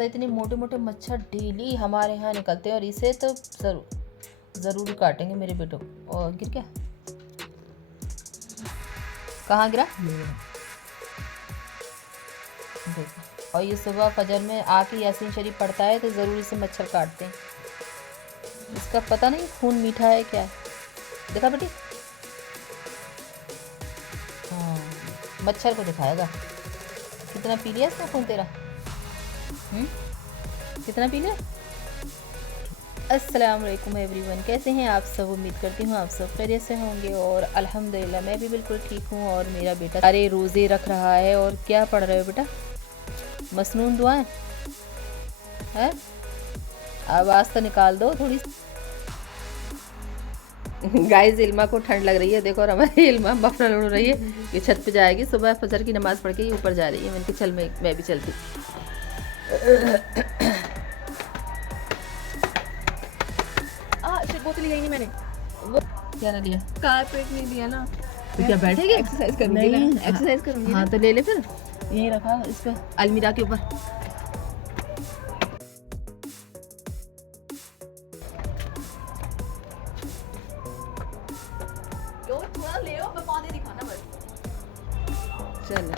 पता इतने मोटे मोटे मच्छर डेली हमारे यहाँ निकलते हैं और इसे तो ज़रूर काटेंगे मेरे बेटो। और गिर क्या, कहाँ गिरा देखो। और ये सुबह फजर में आके यासीन शरीफ पढ़ता है तो ज़रूर इसे मच्छर काटते हैं। इसका पता नहीं खून मीठा है क्या है, देखा बेटी। हाँ, मच्छर को दिखाएगा। कितना पी लिया इसका खून तेरा? कितना पी लिया? अस्सलाम वालेकुम एवरीवन, कैसे हैं आप सब? उम्मीद करती हूँ आप सब खैरियत से होंगे और अल्हम्दुलिल्लाह मैं भी बिल्कुल ठीक हूँ। और मेरा बेटा सारे रोज़े रख रहा है। और क्या पढ़ रहे हो बेटा? मसनून दुआएं हैं? आवाज़ तो निकाल दो थोड़ी। गाइस इल्मा को ठंड लग रही है देखो, और हमारी इल्मा मफलर उड़ रही है। ये छत पे जाएगी, सुबह फजर की नमाज़ पढ़ के ये ऊपर जा रही है। मैंने चल मैं भी चलती। बोतल लिया ही नहीं मैंने। वो क्या ना लिया? कारपेट नहीं लिया ना। तो क्या बैठेगी? एक्सरसाइज करूंगी ना, एक्सरसाइज करूंगी। हाँ तो ले ले फिर, यहीं रखा इस पे अलमीरा के ऊपर। थोड़ा ले आओ, मैं पानी दिखाना बस। चल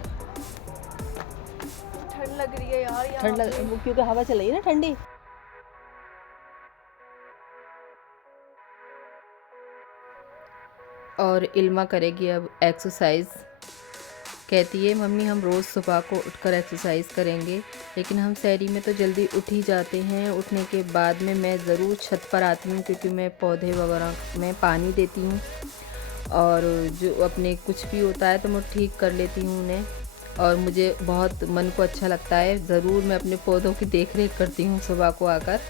ठंड लग रही है यार यहाँ ठंड लग, पे। वो क्योंकि हवा चल रही है ना ठंडी। और इल्मा करेगी अब एक्सरसाइज। कहती है मम्मी हम रोज़ सुबह को उठकर एक्सरसाइज करेंगे, लेकिन हम शहरी में तो जल्दी उठ ही जाते हैं। उठने के बाद में मैं ज़रूर छत पर आती हूँ क्योंकि मैं पौधे वगैरह में पानी देती हूँ और जो अपने कुछ भी होता है तो मैं ठीक कर लेती हूँ उन्हें। और मुझे बहुत मन को अच्छा लगता है, ज़रूर मैं अपने पौधों की देख रेख करती हूँ सुबह को आकर।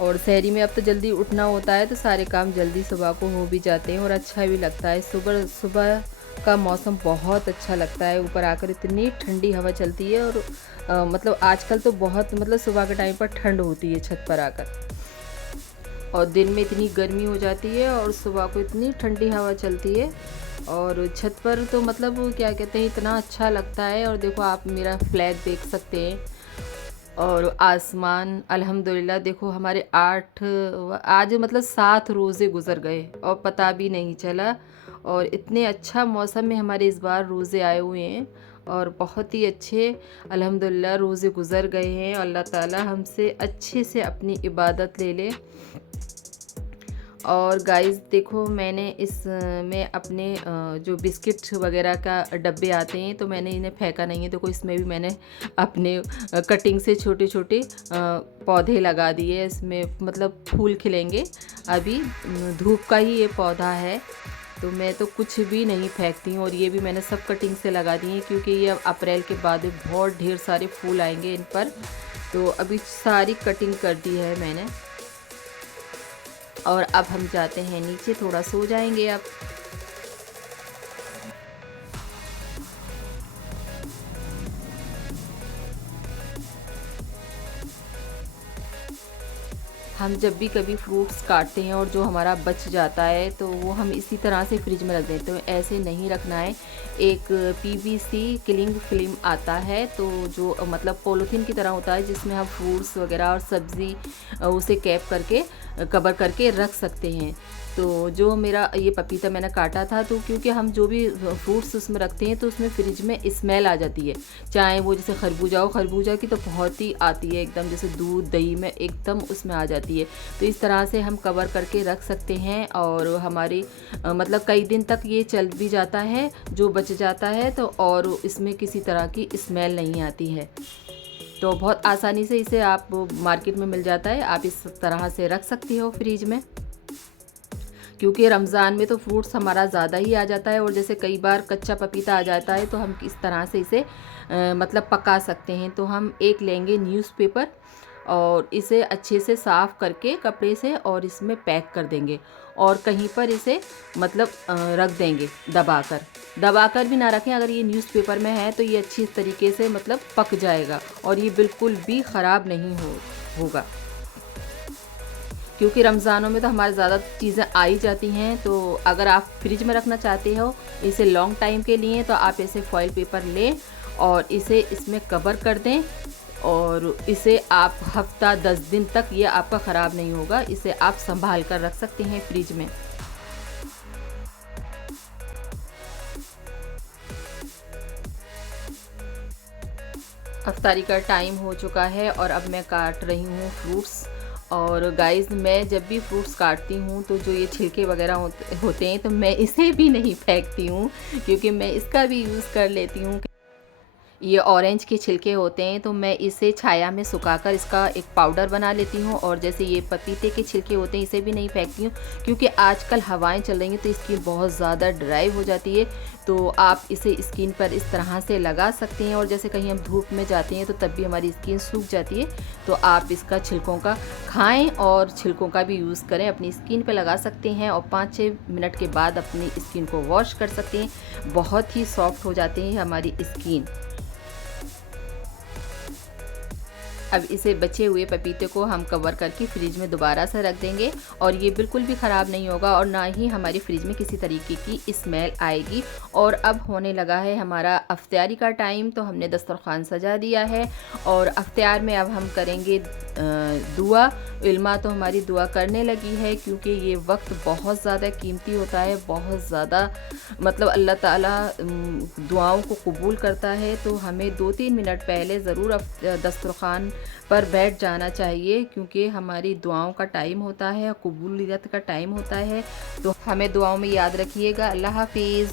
और शहरी में अब तो जल्दी उठना होता है तो सारे काम जल्दी सुबह को हो भी जाते हैं और अच्छा भी लगता है। सुबह सुबह का मौसम बहुत अच्छा लगता है, ऊपर आकर इतनी ठंडी हवा चलती है। और मतलब आजकल तो बहुत मतलब सुबह के टाइम पर ठंड होती है छत पर आकर, और दिन में इतनी गर्मी हो जाती है और सुबह को इतनी ठंडी हवा चलती है। और छत पर तो मतलब क्या कहते हैं, इतना अच्छा लगता है। और देखो आप मेरा फ्लैग देख सकते हैं और आसमान अल्हम्दुलिल्लाह। देखो हमारे आज मतलब 7 रोज़े गुज़र गए और पता भी नहीं चला। और इतने अच्छा मौसम में हमारे इस बार रोज़े आए हुए हैं और बहुत ही अच्छे अल्हम्दुलिल्लाह रोज़े गुज़र गए हैं। अल्लाह ताला हमसे अच्छे से अपनी इबादत ले ले। और गाइस देखो मैंने इसमें अपने जो बिस्किट वगैरह का डब्बे आते हैं तो मैंने इन्हें फेंका नहीं है। देखो इसमें भी मैंने अपने कटिंग से छोटे छोटे पौधे लगा दिए। इसमें मतलब फूल खिलेंगे। अभी धूप का ही ये पौधा है तो मैं तो कुछ भी नहीं फेंकती हूँ। और ये भी मैंने सब कटिंग से लगा दिए हैं क्योंकि ये अप्रैल के बाद बहुत ढेर सारे फूल आएंगे इन पर। तो अभी सारी कटिंग कर दी है मैंने। और अब हम जाते हैं नीचे, थोड़ा सो जाएंगे अब। हम जब भी कभी फ्रूट्स काटते हैं और जो हमारा बच जाता है तो वो हम इसी तरह से फ्रिज में रख देते हैं। ऐसे नहीं रखना है। एक पीवीसी क्लिंग फिल्म आता है तो जो मतलब पॉलीथीन की तरह होता है जिसमें हम फ्रूट्स वगैरह और सब्ज़ी उसे कैप करके कवर करके रख सकते हैं। तो जो मेरा ये पपीता मैंने काटा था तो क्योंकि हम जो भी फ्रूट्स उसमें रखते हैं तो उसमें फ्रिज में स्मेल आ जाती है। चाहे वो जैसे खरबूजा हो, खरबूजा की तो बहुत ही आती है एकदम, जैसे दूध दही में एकदम उसमें आ जाती है। तो इस तरह से हम कवर करके रख सकते हैं और हमारी मतलब कई दिन तक ये चल भी जाता है जो बच जाता है तो। और इसमें किसी तरह की स्मेल नहीं आती है। तो बहुत आसानी से इसे आप मार्केट में मिल जाता है, आप इस तरह से रख सकती हो फ्रिज में। क्योंकि रमज़ान में तो फ्रूट्स हमारा ज़्यादा ही आ जाता है और जैसे कई बार कच्चा पपीता आ जाता है तो हम इस तरह से इसे मतलब पका सकते हैं। तो हम एक लेंगे न्यूज़पेपर और इसे अच्छे से साफ़ करके कपड़े से और इसमें पैक कर देंगे और कहीं पर इसे मतलब रख देंगे दबाकर भी ना रखें। अगर ये न्यूज़पेपर में है तो ये अच्छी तरीके से मतलब पक जाएगा और ये बिल्कुल भी ख़राब नहीं होगा। क्योंकि रमज़ानों में तो हमारे ज़्यादा चीज़ें आ ही जाती हैं। तो अगर आप फ्रिज में रखना चाहते हो इसे लॉन्ग टाइम के लिए तो आप ऐसे फॉइल पेपर लें और इसे इसमें कवर कर दें और इसे आप हफ्ता 10 दिन तक ये आपका ख़राब नहीं होगा। इसे आप संभाल कर रख सकते हैं फ्रिज में। अफ्तारी का टाइम हो चुका है और अब मैं काट रही हूँ फ्रूट्स। और गाइस, मैं जब भी फ्रूट्स काटती हूँ तो जो ये छिलके वगैरह होते हैं तो मैं इसे भी नहीं फेंकती हूँ, क्योंकि मैं इसका भी यूज़ कर लेती हूँ। ये ऑरेंज के छिलके होते हैं तो मैं इसे छाया में सुखाकर इसका एक पाउडर बना लेती हूँ। और जैसे ये पपीते के छिलके होते हैं इसे भी नहीं फेंकती हूँ, क्योंकि आजकल हवाएं चल रही हैं तो स्किन बहुत ज़्यादा ड्राई हो जाती है। तो आप इसे स्किन पर इस तरह से लगा सकते हैं, और जैसे कहीं हम धूप में जाते हैं तो तब भी हमारी स्किन सूख जाती है। तो आप इसका छिलकों का खाएं और छिलकों का भी यूज़ करें, अपनी स्किन पे लगा सकते हैं और 5-6 मिनट के बाद अपनी स्किन को वॉश कर सकते हैं। बहुत ही सॉफ्ट हो जाती है हमारी स्किन। अब इसे बचे हुए पपीते को हम कवर करके फ्रिज में दोबारा से रख देंगे, और ये बिल्कुल भी ख़राब नहीं होगा और ना ही हमारी फ्रिज में किसी तरीके की स्मेल आएगी। और अब होने लगा है हमारा अफ्तारी का टाइम, तो हमने दस्तरखान सजा दिया है और अफ्तार में अब हम करेंगे दुआ। इल्मा तो हमारी दुआ करने लगी है, क्योंकि ये वक्त बहुत ज़्यादा कीमती होता है, बहुत ज़्यादा मतलब अल्लाह ताला दुआओं को कबूल करता है। तो हमें 2-3 मिनट पहले ज़रूर दस्तरखान पर बैठ जाना चाहिए, क्योंकि हमारी दुआओं का टाइम होता है, कबूलियत का टाइम होता है। तो हमें दुआओं में याद रखिएगा। अल्लाह हाफिज़।